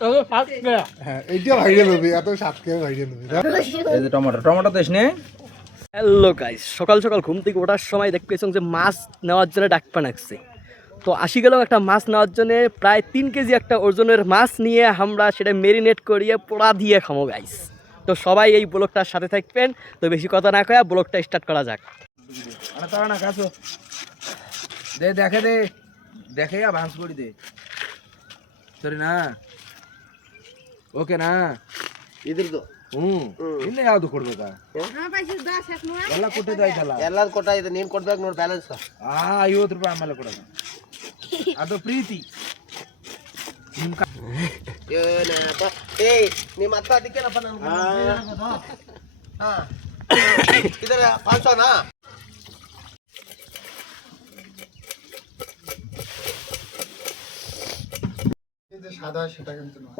হ্যাঁ এইটা ভাইরাল হবে, এত স্বাদকে ভাইরাল হবে। এই যে টমেটো দেশ নে। হ্যালো গাইস, সকাল সকাল ঘুম থেকে ওঠার সময় দেখতে পেয়েছিলাম যে মাছ নেওয়ার জন্য ডাকপা নাকছে। তো আসি গেলাম একটা মাছ নেওয়ার জন্য, প্রায় 3 কেজি একটা ওজনের মাছ নিয়ে আমরা সেটা মেরিনেট করিয়ে পোড়া দিয়ে খামো গাইস। তো সবাই এই ব্লগটার সাথে থাকবেন। তো বেশি কথা না কয়ে ব্লগটা স্টার্ট করা যাক। তারা না কাছো দে দেখে ভাঁজ করে দে সরি না ಓಕೆ ನಾ ಇದ್ರದ್ದು ಇನ್ನು ಯಾವ್ದು ಕೊಡ್ಬೇಕಾ ಎಲ್ಲ ಕೊಟ್ಟಿದ್ದಾಯ್ತಲ್ಲ ಎಲ್ಲಾರು ಕೊಟ್ಟಾಯ್ತು, ನೀನ್ ಕೊಡ್ಬೇಕು ನೋಡಿ ಬ್ಯಾಲೆನ್ಸ್. 50 ರೂಪಾಯಿ ಆಮೇಲೆ ಕೊಡೋದು, ಅದು ಪ್ರೀತಿ. ನಿಮ್ಮ ಹತ್ರ ಅದಕ್ಕೇನಪ್ಪ ನನ್ಗೆ ಇದರ 500ನಾ? সাদা সেটা কিন্তু না,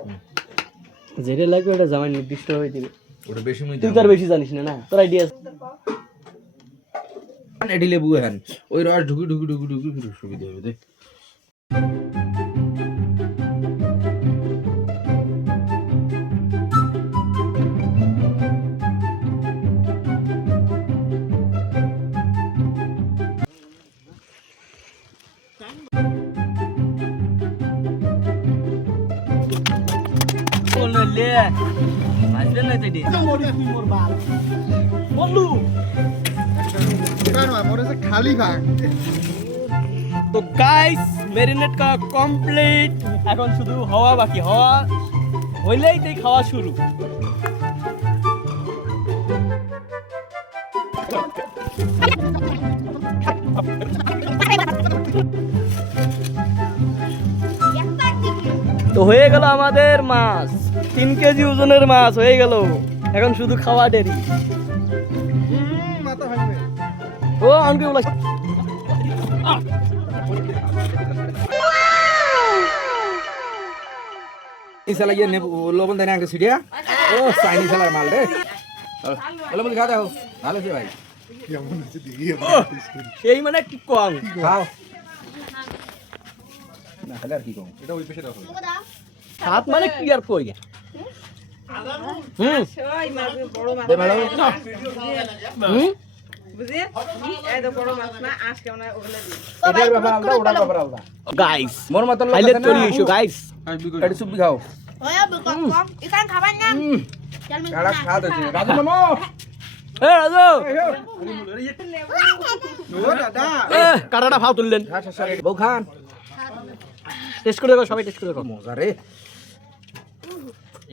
যেটা লাগবে ওটা জামাই নির্দিষ্ট হয়ে দিবে। ওটা বেশি মুই তুই তো আর বেশি জানিস না, না তোর আইডিয়া এডি লেবু হ্যান ওই রস ঢুকি ফিরে সুবিধা হবে দে। খালি ভাগ। তো গাইস মেরিনেট করা কমপ্লিট, এখন শুধু হওয়া বাকি। হওয়া হইলেই তাই খাওয়া শুরু। তো হয়ে গেল আমাদের মাছ, 3 কেজি ওজনের মাছ হয়ে গেল। এখন শুধু খাওয়া দেরি। ও আনকে বলা ইসালা ইয়ে নে লবণ দেনা আগে সিডিয়া ও সাইনি সালার মাল রে লবণ খা দাও ভালো আছে ভাই কেমন আছে দেখি। সেই মানে কি কম খাও না তাহলে আর কি কম এটা ওই পেশে দাও সাত মানে কি আর কই দে ভালো বুঝিয়ে এই তো বড় মাছ না আজ কেমন ওগুলা দিই এটার ব্যাপার আলাদা ওটার ব্যাপার আলাদা গাইস মোর মত লোক হাইলাইট আছে করি না ইস্যু গাইস। এটা সুপ খাও ওয়া কম ইকান খাবার না কাড়া খা দছে রাজু মামা এ রাজু ও দাদা কাটাটা ফাও তুললেন। বউ খান টেস্ট করে দেখো, সবাই টেস্ট করে দেখো। মজা রে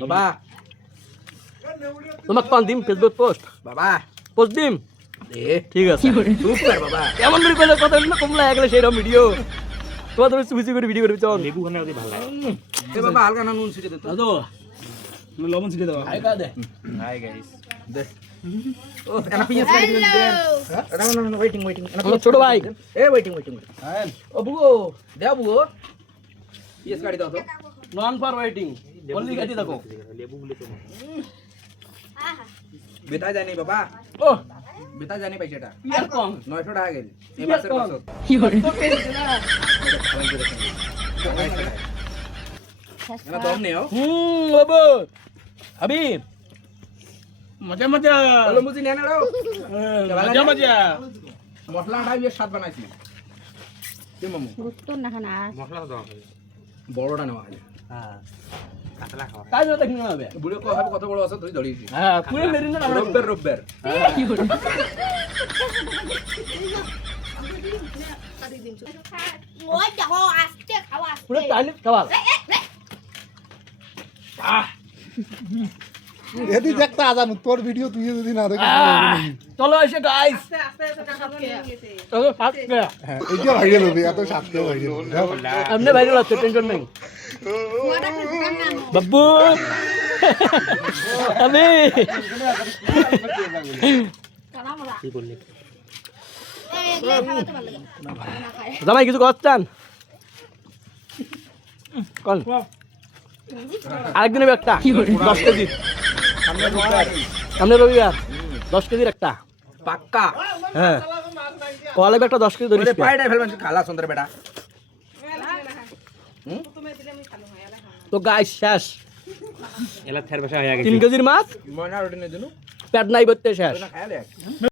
বাবা তোমাক পান দিম ফেসবুক বাবা পোস্ট দিম। দে ঠিক আছে সুপার বাবা এমন করে কইলে কথা না কমলা একলে সেই রকম ভিডিও তোমার তুমি সুবিসি করে ভিডিও করবি। চল লেবু খানে ভালো লাগে। এ বাবা হালকা না নুন ছিটে দে তো রাজু লবণ ছিটে দাও। হাই কা দে হাই গাইস দে ও এনা পিয়াজ কাটি দিন দেন এটা না ওয়েটিং আমার ছোট ভাই এ ওয়েটিং হ্যাঁ ও বুগো দেও বুগো পিয়াজ কাটি দাও তো নন ফর ওয়েটিং বললি কাটি দেখো। লেবু গুলো তো বেটা জানি বাবা ও বেটা জানি পয়সাটা ইয়ার কম 900 টাকা গেল এই মাসের বছর কি করে এনা দম নেও বাবু হাবিব মজা মজা বলো মুজি নেনা দাও মজা মজা মশলাটা দিয়ে স্বাদ বানাইছি কি মামু বড়টা নেওয়া হয় হ্যাঁ কাজ হতে কি হবে বুড়ো কো হবে কত বড় আছে তুই ধরিয়েছিস হ্যাঁ পুরো মেরিনা না রব্বের কি করে ওই দেখো আজকে খাওয়া পুরো টাইম খাবার। এদি দেখতে আজান তোর ভিডিও তুই যদি না দেখি। চলো এসে গাইস আস্তে আস্তে খাবার নিয়ে গেছে চলো ফাস্ট গয়া হ্যাঁ এইটা ভাইরাল হবে, এত স্বাদকে ভাইরাল হবে। हमने ভাইরাল আছে টেনশন নেই বাবু আমি কি করলি জামাই কিছু করছেন কোন আরেকদিন একটা 10 কেজি সামনে রবিবার 10 কেজির একটা পাক্কা হ্যাঁ কলে একটা 10 কেজি ধরিস পাইডাই ফেলবেন খালা সুন্দর বেটা তো তো গাইস শেষ এলা থের ভাষা হয়ে গেছে 3 কেজির মাছ ময়না রুটিনের জন্য পেট নাই করতে শেষ খায়ালে